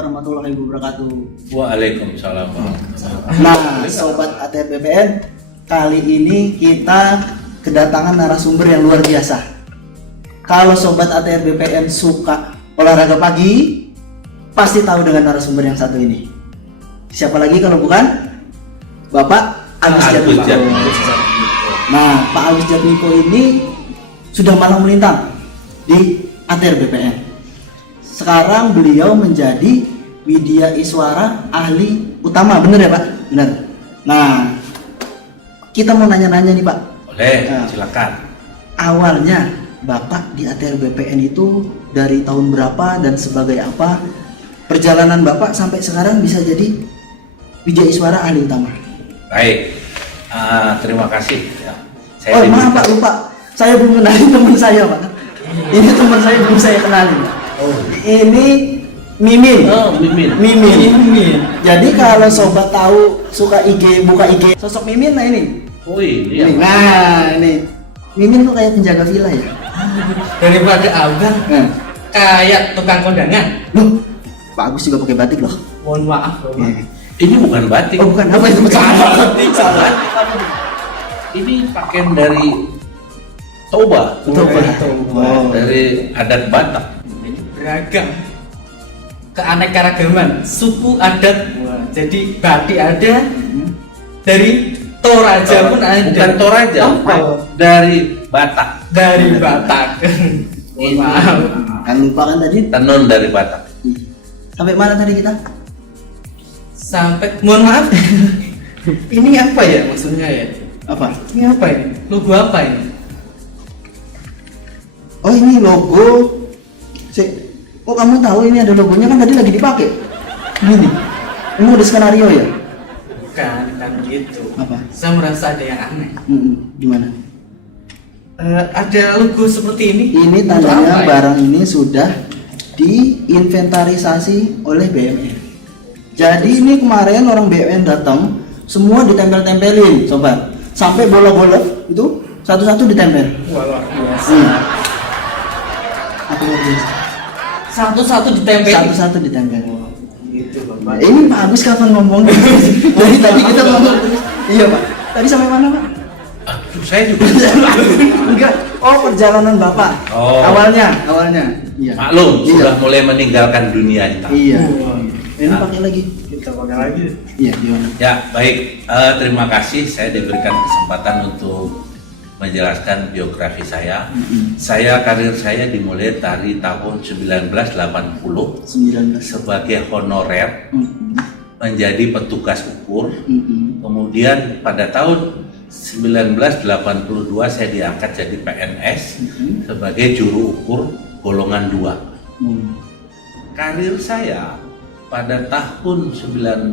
warahmatullahi wabarakatuh. Waalaikumsalam. Nah, Sobat ATR BPN, kali ini kita kedatangan narasumber yang luar biasa. Kalau Sobat ATR BPN suka olahraga pagi, pasti tahu dengan narasumber yang satu ini. Siapa lagi kalau bukan Bapak Agus Jatmiko. Nah, Pak Agus Jatmiko ini sudah malang melintang di ATR BPN. Sekarang beliau menjadi Widya Iswara ahli utama, bener ya Pak? Bener. Nah, kita mau nanya-nanya nih Pak. Boleh, silakan. Awalnya Bapak di ATR BPN itu dari tahun berapa dan sebagai apa? Perjalanan Bapak sampai sekarang bisa jadi Widya Iswara ahli utama. Baik, terima kasih. Ya. Maaf Pak, lupa. Saya belum kenalin teman saya Pak. Ini teman saya belum saya kenalin. Ini Mimin. Mimin. Jadi kalau sobat tahu suka IG, buka IG sosok Mimin, nah ini. Oh ini. Nah ini. Mimin tuh kayak penjaga villa ya. Daripada abang kayak tukang kondangan. Loh, Pak Agus juga pakai batik loh. Mohon maaf loh. Ini bukan batik. Oh bukan, apa itu? Salah. Ini pakaian dari Toba. Dari adat Batak. Beragam, keanekaragaman suku adat. Jadi batik ada, dari Toraja pun ada. Bukan Toraja, dari Batak. Dari Batak. Mohon maaf. Kan lupa kan tadi? Tenun dari Batak. Sampai mana tadi kita? Sampai, mohon maaf. Ini apa ya maksudnya ya? Apa? Ini apa ini? Logo apa ini? Oh ini logo. Oh kamu tahu ini ada logonya kan tadi lagi dipakai. Gini. Ini udah skenario ya? Bukan gitu. Apa? Saya merasa ada yang aneh. Gimana? Ada logo seperti ini. Ini Untuk tandanya apa ya? barang ini sudah diinventarisasi oleh BUMN. Jadi ini kemarin orang BUMN datang, semua ditempel-tempelin, sobat. Sampai bola-bola itu satu-satu ditempel. Wah, luar biasa. Apa luar biasa? Satu-satu ditempel. Satu-satu ditempel. Gitu Bapak. Ini Pak Agus kapan ngomong? Dari tadi kita ngomong. Iya Pak. Tadi sampai mana Pak? Aduh, saya juga. Enggak. Oh perjalanan Bapak. Oh. Awalnya. Iya. Maklum, Iya. sudah mulai meninggalkan dunia ini. Iya. Wah. Ini pakai lagi. Kita pakai lagi. Iya gimana? Ya, baik. Terima kasih saya diberikan kesempatan untuk menjelaskan biografi saya. Karir saya dimulai dari tahun 1980 sebagai honorer menjadi petugas ukur. Kemudian pada tahun 1982 saya diangkat jadi PNS sebagai juru ukur golongan 2. Karir saya pada tahun 1988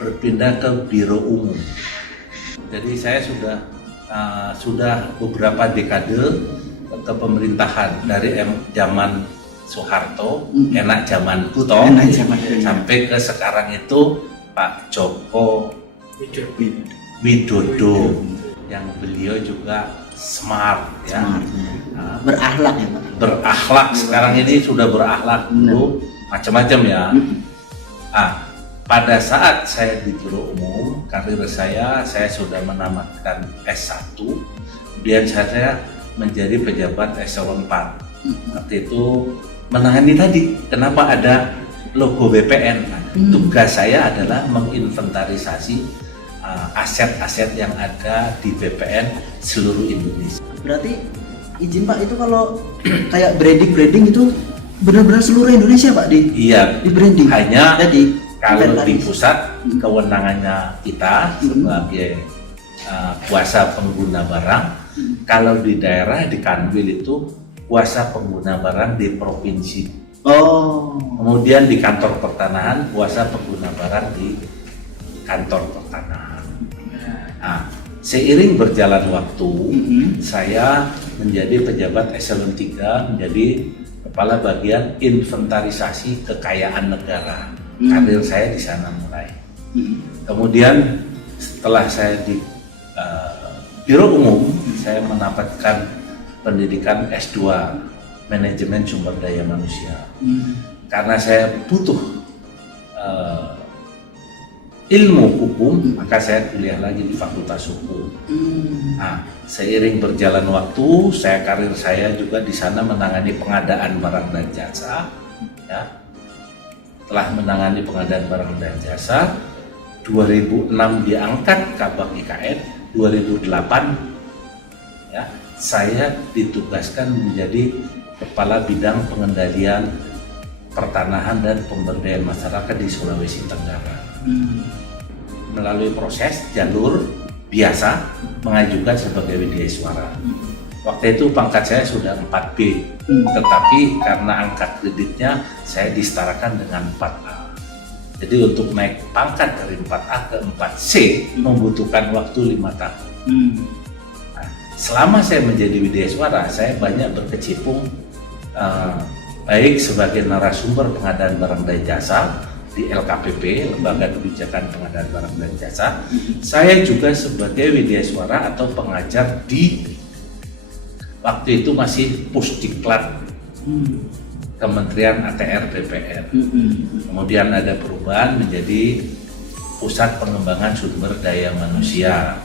berpindah ke Biro Umum. Jadi saya sudah beberapa dekade ke pemerintahan dari zaman Soeharto, enak zaman Kuto, sampai ke sekarang itu Pak Joko Widodo, yang beliau juga smart ya. Berakhlak ya Pak. Berakhlak, sekarang ini sudah berakhlak, dulu macam-macam ya. Pada saat saya di Biro Umum, karir saya sudah menamatkan S1, kemudian saya menjadi pejabat eselon 4. Waktu itu menangani tadi, kenapa ada logo BPN. Tugas saya adalah menginventarisasi aset-aset yang ada di BPN seluruh Indonesia. Berarti izin Pak, itu kalau kayak branding itu benar-benar seluruh Indonesia Pak di branding. Hanya jadi kalau di pusat kewenangannya kita sebagai kuasa pengguna barang, kalau di daerah di Kanwil itu kuasa pengguna barang di provinsi. Kemudian di kantor pertanahan kuasa pengguna barang di kantor pertanahan. Seiring berjalan waktu, saya menjadi pejabat eselon 3, menjadi kepala bagian inventarisasi kekayaan negara. Karir saya di sana mulai. Kemudian setelah saya di Biro Umum, saya mendapatkan pendidikan S2 Manajemen Sumber Daya Manusia. karena saya butuh ilmu hukum, maka saya kuliah lagi di Fakultas Hukum. Nah, seiring berjalan waktu, karir saya juga di sana menangani pengadaan barang dan jasa. Ya. Telah menangani pengadaan barang dan jasa, 2006 diangkat Kabag IKN, 2008 ya, saya ditugaskan menjadi Kepala Bidang Pengendalian Pertanahan dan Pemberdayaan Masyarakat di Sulawesi Tenggara. Melalui proses jalur biasa mengajukan sebagai widya suara. Waktu itu pangkat saya sudah 4B, tetapi karena angka kreditnya saya disetarakan dengan 4A. Jadi untuk naik pangkat dari 4A ke 4C membutuhkan waktu 5 tahun. Nah, selama saya menjadi widya suara, saya banyak berkecimpung baik sebagai narasumber pengadaan barang dan jasa di LKPP, Lembaga Kebijakan Pengadaan Barang dan Jasa. Saya juga sebagai widya suara atau pengajar di waktu itu masih Pusdiklat Kementerian ATR BPN. Kemudian ada perubahan menjadi Pusat Pengembangan Sumber Daya Manusia.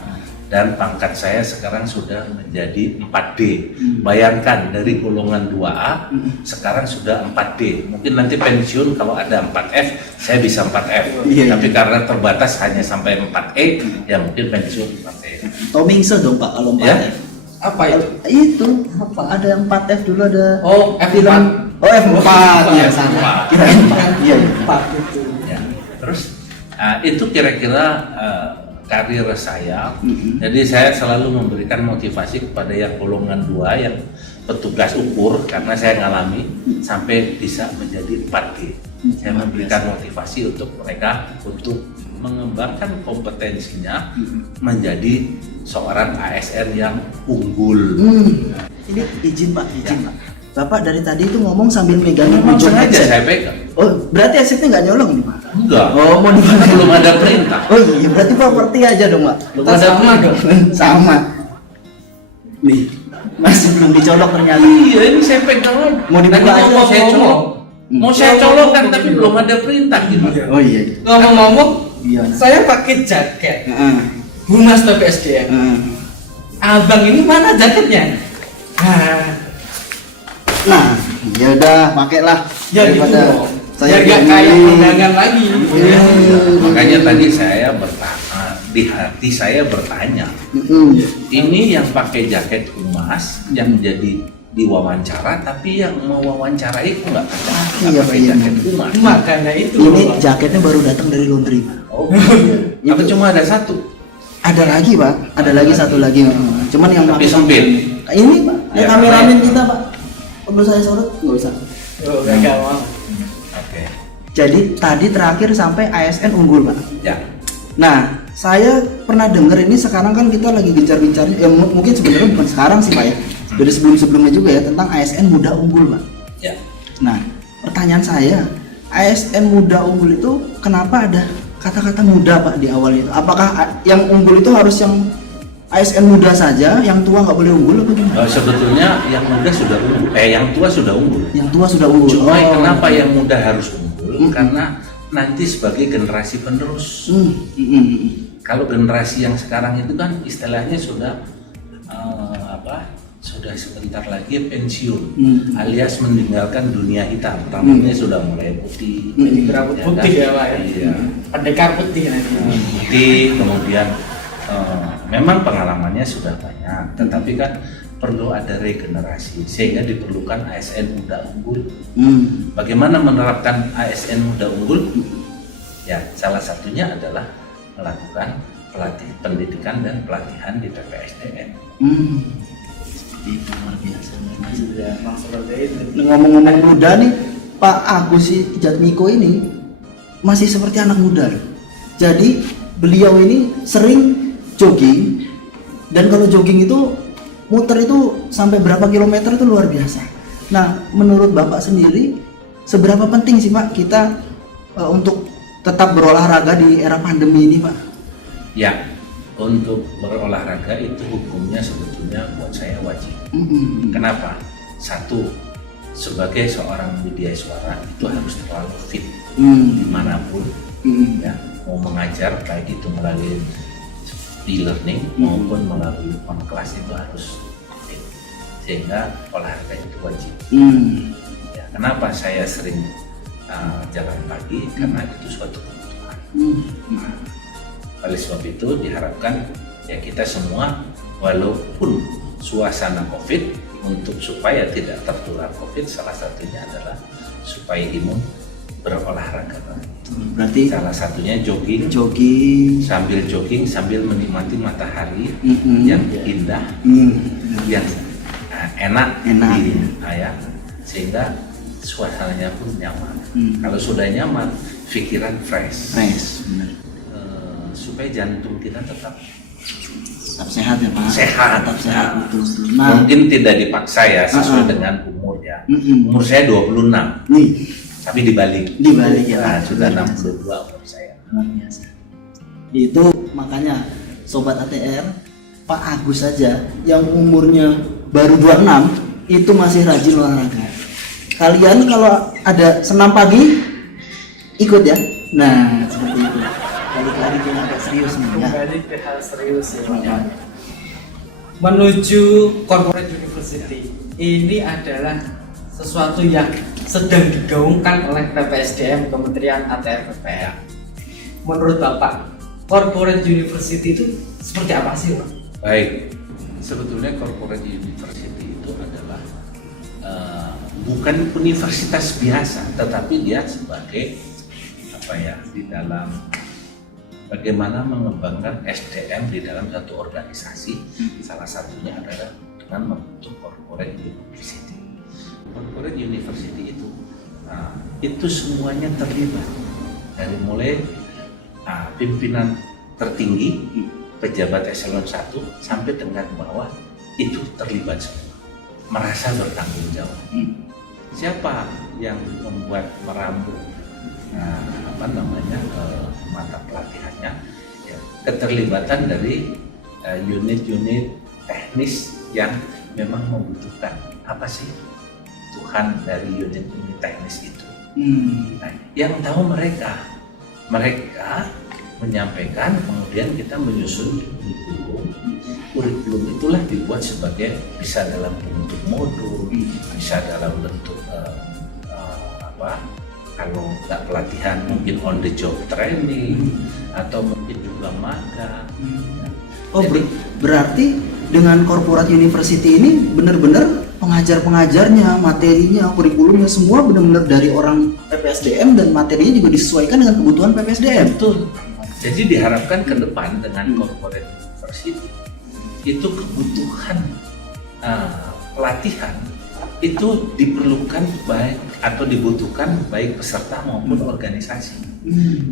Dan pangkat saya sekarang sudah menjadi 4D. Bayangkan dari golongan 2A sekarang sudah 4D. Mungkin nanti pensiun kalau ada 4F, saya bisa 4F. Tapi karena terbatas hanya sampai 4E, ya mungkin pensiun 4E. Tomingse dong Pak kalau 4F. Ya. Apa itu? Itu apa? Ada yang 4F dulu ada. Oh, F4. Oh F4 ya sama. Kirain 4. Iya, 4 itu. Ya. Terus itu kira-kira karir saya. Jadi saya selalu memberikan motivasi kepada yang golongan 2 yang petugas ukur, karena saya ngalami sampai bisa menjadi 4D. Saya memberikan motivasi untuk mereka untuk mengembangkan kompetensinya menjadi seorang ASN yang unggul. Ini izin Pak, izin Pak. Bapak dari tadi itu ngomong sambil megangin Memang ujung sengaja headset. saya pegang. Oh, berarti headsetnya nggak nyolong nih Pak? Enggak. Oh, mau dipakai. Belum ada perintah. Oh iya, berarti properti aja dong Pak. Kita sama dong. Sama. Nih, masih belum dicolok ternyata. Iya, ini saya pegang aja. Mau dibuka Tadi aja, mau saya colok. Mau saya colokkan tapi belum ada perintah gitu. Oh iya. Ngomong-ngomong, Iya. saya pakai jaket Heeh. Humas tapi SDM. Heeh. Abang ini mana jaketnya? Nah, ya udah pakailah. Ya gitu Daripada loh. saya Biar gak kayak undangan lagi. Ya, makanya tadi saya bertanya, di hati saya bertanya, ini yang pakai jaket humas yang jadi diwawancara, tapi yang mewawancarai kok nggak Iya, pakai iya. jaket humas. Makanya itu. Ini jaketnya baru datang dari laundry Pak. Oh, apa cuma ada satu? Ada lagi Pak, ada lagi satu lagi. Cuman yang Tapi pakai- sempit. Ini Pak, Ya, yang kameramen kita Pak. Perlu saya sorot? Nggak usah. Oh, gak mau. Oke, Jadi tadi terakhir sampai ASN unggul Pak. ya. Nah, saya pernah dengar ini sekarang kan kita lagi gencar-gencarnya, ya mungkin sebenarnya bukan sekarang sih Pak ya, dari sebelum-sebelumnya juga ya, tentang ASN muda unggul Pak. Ya. Nah, pertanyaan saya, ASN muda unggul itu kenapa ada kata-kata muda Pak di awal itu? Apakah yang unggul itu harus yang ASN muda saja, yang tua nggak boleh unggul apa gimana? Sebetulnya yang muda sudah unggul, yang tua sudah unggul. Yang tua sudah unggul. Cuma Oh. kenapa yang muda harus unggul? Karena nanti sebagai generasi penerus. Kalau generasi yang sekarang itu kan istilahnya sudah sudah sebentar lagi pensiun, alias meninggalkan dunia hitam. Rambutnya sudah mulai putih, Jadi berambut ya putih kan? ya Pak ya. Iya. Pendekar putih nanti. Putih, kemudian memang pengalamannya sudah banyak, tetapi kan perlu ada regenerasi sehingga diperlukan ASN muda unggul. Bagaimana menerapkan ASN muda unggul? Ya, salah satunya adalah melakukan pendidikan dan pelatihan di PPSDM. Seperti itu luar biasa. Ya, Bang, seperti itu. Ngomong-ngomong muda nih, Pak Agus Jatmiko ini masih seperti anak muda loh. Jadi beliau ini sering jogging, dan kalau jogging itu muter itu sampai berapa kilometer itu luar biasa. Nah, menurut Bapak sendiri seberapa penting sih Pak kita untuk tetap berolahraga di era pandemi ini Pak? Ya, untuk berolahraga itu hukumnya sebetulnya buat saya wajib. Kenapa? Satu, sebagai seorang widyaswara itu harus terlalu fit dimanapun ya, mau mengajar baik itu melalui e-learning maupun melalui on class itu harus fit, sehingga olahraga itu wajib. Ya, kenapa saya sering jalan pagi? Karena itu suatu kebutuhan. Oleh sebab itu diharapkan ya kita semua walaupun suasana COVID, untuk supaya tidak tertular COVID, salah satunya adalah supaya imun berolahraga. Berarti salah satunya jogging sambil menikmati matahari yang indah, yang enak di ya, sehingga suasananya pun nyaman. Kalau sudah nyaman, pikiran fresh, benar. Supaya jantung kita tetap sehat ya Pak. Tetap sehat, betul. Nah, mungkin tidak dipaksa ya sesuai dengan umur ya. Umur saya 26. Tapi dibalik ya. Nah, sudah 62 umur saya. Luar biasa. Itu makanya Sobat ATR, Pak Agus saja yang umurnya baru 26 itu masih rajin olahraga. Kalian kalau ada senam pagi ikut ya. Nah, seperti itu. Balik lagi ke yang agak serius nih ya. Kembali ke hal serius ya. Menuju corporate university ini adalah sesuatu yang sedang digaungkan oleh PPSDM, Kementerian ATR BPN. Menurut Bapak, corporate university itu seperti apa sih Pak? Baik, sebetulnya corporate university itu adalah bukan universitas biasa, tetapi dia sebagai di dalam bagaimana mengembangkan SDM di dalam satu organisasi. Salah satunya adalah dengan membentuk corporate university. Corporate university itu semuanya terlibat, dari mulai pimpinan tertinggi, pejabat eselon 1 sampai tingkat bawah itu terlibat semua, merasa bertanggung jawab. Siapa yang membuat meramu mata pelatihannya? Ya, keterlibatan dari unit-unit teknis yang memang membutuhkan apa sih Tuhan dari unit-unit teknis itu. Nah, yang tahu mereka menyampaikan, kemudian kita menyusun kurikulum itulah dibuat sebagai bisa dalam bentuk modul, bisa dalam bentuk kalau nggak pelatihan mungkin on the job training atau mungkin juga magang. Berarti dengan corporate university ini benar-benar pengajar-pengajarnya, materinya, kurikulumnya semua benar-benar dari orang PPSDM dan materinya juga disesuaikan dengan kebutuhan PPSDM. Betul. Jadi diharapkan ke depan dengan corporate university itu kebutuhan pelatihan itu diperlukan baik atau dibutuhkan baik peserta maupun organisasi.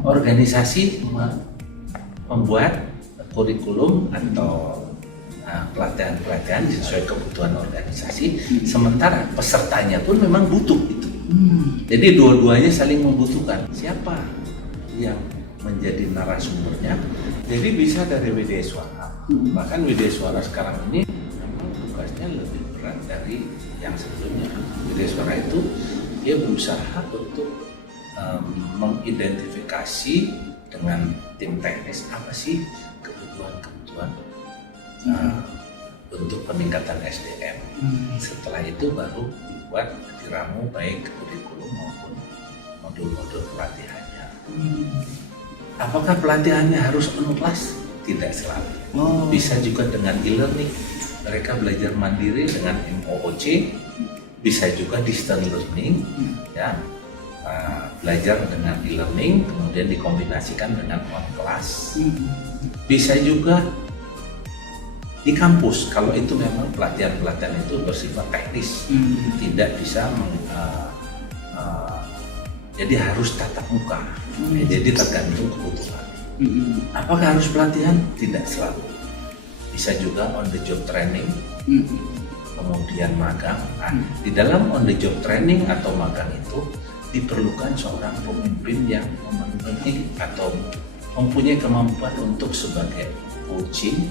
Organisasi membuat kurikulum atau pelatihan-pelatihan sesuai kebutuhan organisasi, sementara pesertanya pun memang butuh itu. Jadi dua-duanya saling membutuhkan. Siapa yang menjadi narasumbernya? Jadi bisa dari widyaswara. Bahkan widyaswara sekarang ini memang tugasnya lebih berat dari yang sebelumnya. Widyaswara itu dia berusaha untuk mengidentifikasi dengan tim teknis apa sih kebutuhan-kebutuhan untuk peningkatan SDM. Setelah itu baru dibuat diramu baik kurikulum maupun modul-modul pelatihannya. Apakah pelatihannya harus on class? Tidak selalu. Bisa juga dengan e-learning. Mereka belajar mandiri dengan MOOC, bisa juga distance learning, ya, belajar dengan e-learning kemudian dikombinasikan dengan on class. Bisa juga di kampus kalau itu memang pelatihan-pelatihan itu bersifat teknis, tidak bisa jadi harus tatap muka. Jadi tergantung kebutuhan. Apakah harus pelatihan? Tidak selalu. Bisa juga on the job training, kemudian magang. Di dalam on the job training atau magang itu diperlukan seorang pemimpin yang memenuhi atau mempunyai kemampuan untuk sebagai coaching,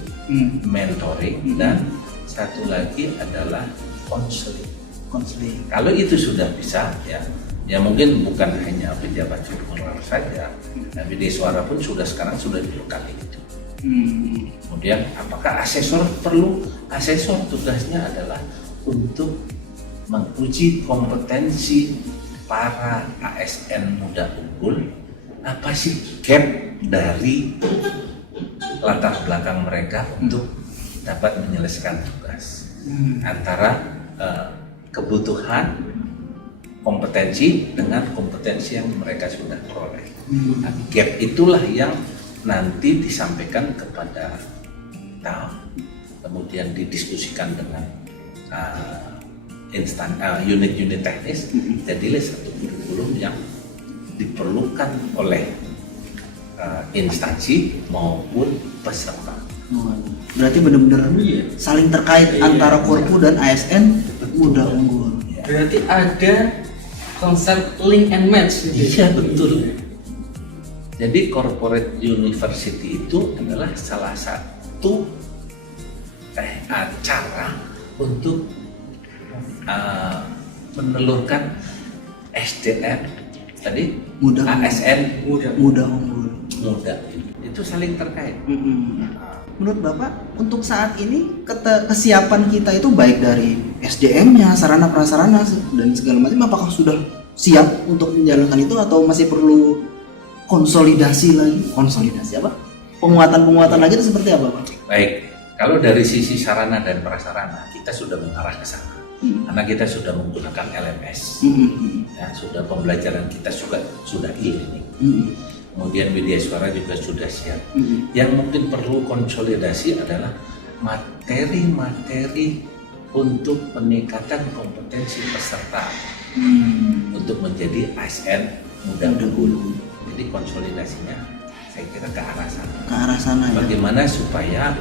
mentoring, dan satu lagi adalah counseling. konseling. Kalau itu sudah bisa, ya mungkin bukan hanya pejabat sirkular saja, BD Suara pun sekarang sudah dilengkapi gitu. Kemudian apakah asesor perlu? Asesor tugasnya adalah untuk menguji kompetensi para ASN muda unggul, apa sih gap dari latar belakang mereka untuk dapat menyelesaikan tugas antara kebutuhan kompetensi dengan kompetensi yang mereka sudah peroleh. Nah, gap itulah yang nanti disampaikan kepada kita, kemudian didiskusikan dengan unit-unit teknis, jadilah satu kurikulum yang diperlukan oleh instansi maupun peserta. Berarti benar-benar saling terkait antara Korpu dan ASN muda unggul. Berarti ada konsep link and match gitu. Iya, betul. Jadi corporate university itu adalah salah satu cara untuk menelurkan SDM tadi Muda ASN muda unggul. muda itu saling terkait. Menurut Bapak, untuk saat ini kesiapan kita itu baik dari SDM-nya, sarana prasarana dan segala macam, apakah sudah siap untuk menjalankan itu atau masih perlu konsolidasi lagi? Konsolidasi apa? Penguatan lagi itu seperti apa, Pak? Baik, kalau dari sisi sarana dan prasarana kita sudah mengarah ke sana. Karena kita sudah menggunakan LMS, ya, sudah pembelajaran kita sudah e-learning. Kemudian media suara juga sudah siap. Yang mungkin perlu konsolidasi adalah materi-materi untuk peningkatan kompetensi peserta untuk menjadi ASN muda unggul. Jadi konsolidasinya saya kira ke arah sana. Ke arah sana ya. Bagaimana supaya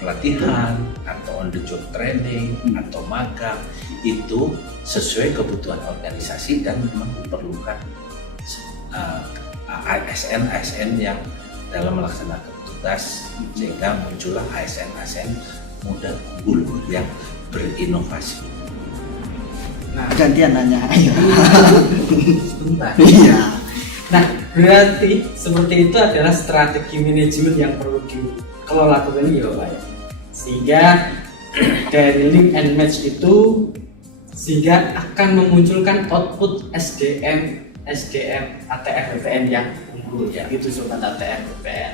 pelatihan atau on the job training atau magang itu sesuai kebutuhan organisasi dan memang diperlukan ASN yang dalam melaksanakan tugas, sehingga muncullah ASN muda unggul yang berinovasi. Nah, Gantian nanya, ayo. sebentar. Iya. Nah, berarti seperti itu adalah strategi manajemen yang perlu dikelola kembali ya Pak ya. Sehingga dari link and match itu sehingga akan memunculkan output SDM ATR BPN yang unggul ya, gitu sobat ATR BPN.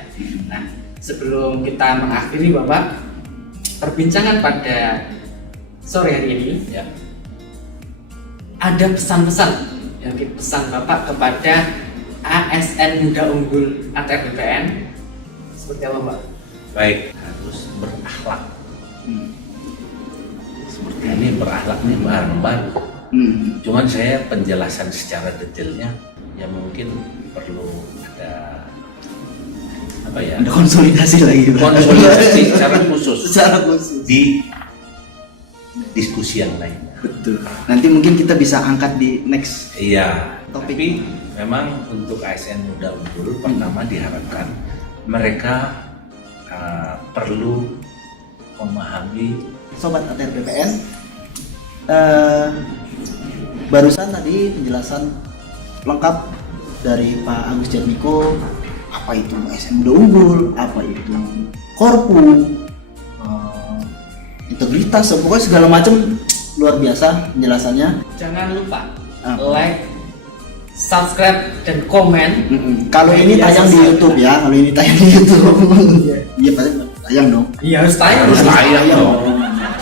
Nah, sebelum kita mengakhiri Bapak perbincangan pada sore hari ini Ya. ada pesan-pesan yang dipesan Bapak kepada ASN muda unggul ATR BPN seperti apa Pak? Baik, harus berakhlak. Seperti ini berakhlak nih baru. Cuman saya penjelasan secara detailnya ya mungkin perlu ada apa ya? Ada konsolidasi lagi, Pak. Konsolidasi secara khusus di diskusi yang lainnya. Betul. Nanti mungkin kita bisa angkat di next. Iya. Topik. Tapi memang untuk ASN muda unggul pertama diharapkan mereka perlu memahami. Sobat ATR BPN, barusan tadi penjelasan lengkap dari Pak Agus Jatmiko, apa itu ASN muda unggul, apa itu Korpu, integritas, pokoknya segala macam luar biasa penjelasannya. Jangan lupa Apa? like, subscribe dan komen. Kalau ini tayang di YouTube ya, kalau ini tayang di YouTube. Iya pasti tayang dong. Iya harus tayang. Harus tayang dong.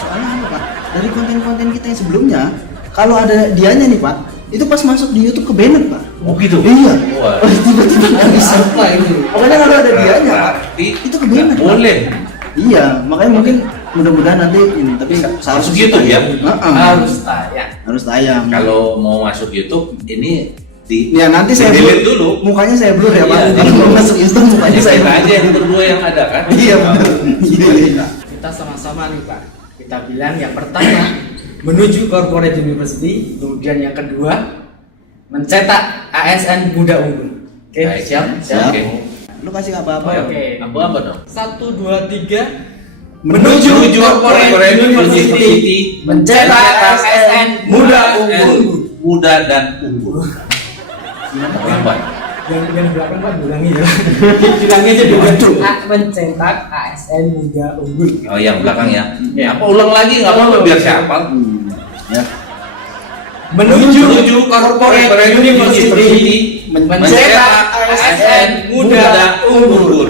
Soalnya apa Pak? Dari konten-konten kita yang sebelumnya, kalau ada dianya nih Pak, itu pas masuk di YouTube ke banned Pak. Oh gitu. Iya. Wah. Tiba-tiba nggak bisa. Apa itu? Pokoknya kalau ada dianya Pak, Berarti itu ke banned. nggak boleh. Iya, makanya mungkin mudah-mudahan nanti ini, tapi Masuk YouTube ya? Harus tayang. Harus tayang. Kalau mau masuk YouTube ini Ya nanti saya delete blur dulu. mukanya saya blur ya Pak. Iya, Kalau mau masuk YouTube mukanya saya Kita blur. aja yang berdua yang ada kan? Iya, bener. Iya. Kita sama-sama nih Pak. Kita bilang yang pertama menuju corporate university, kemudian yang kedua mencetak ASN muda unggul. Oke, Baik. siap? Siap. Oke. Lu kasih apa-apa? Oke. Apa dong? 1, 2, 3 menuju corporate university, mencetak ASN muda unggul. Muda dan unggul. Lambat. Yang belakang Pak ulangi ya. Bilangnya jadi mencetak ASN muda unggul. Oh, yang belakang ya. Ya. Apa ulang lagi nggak apa-apa biar siapa? Ya. Menuju corporate university, mencetak ASN muda unggul.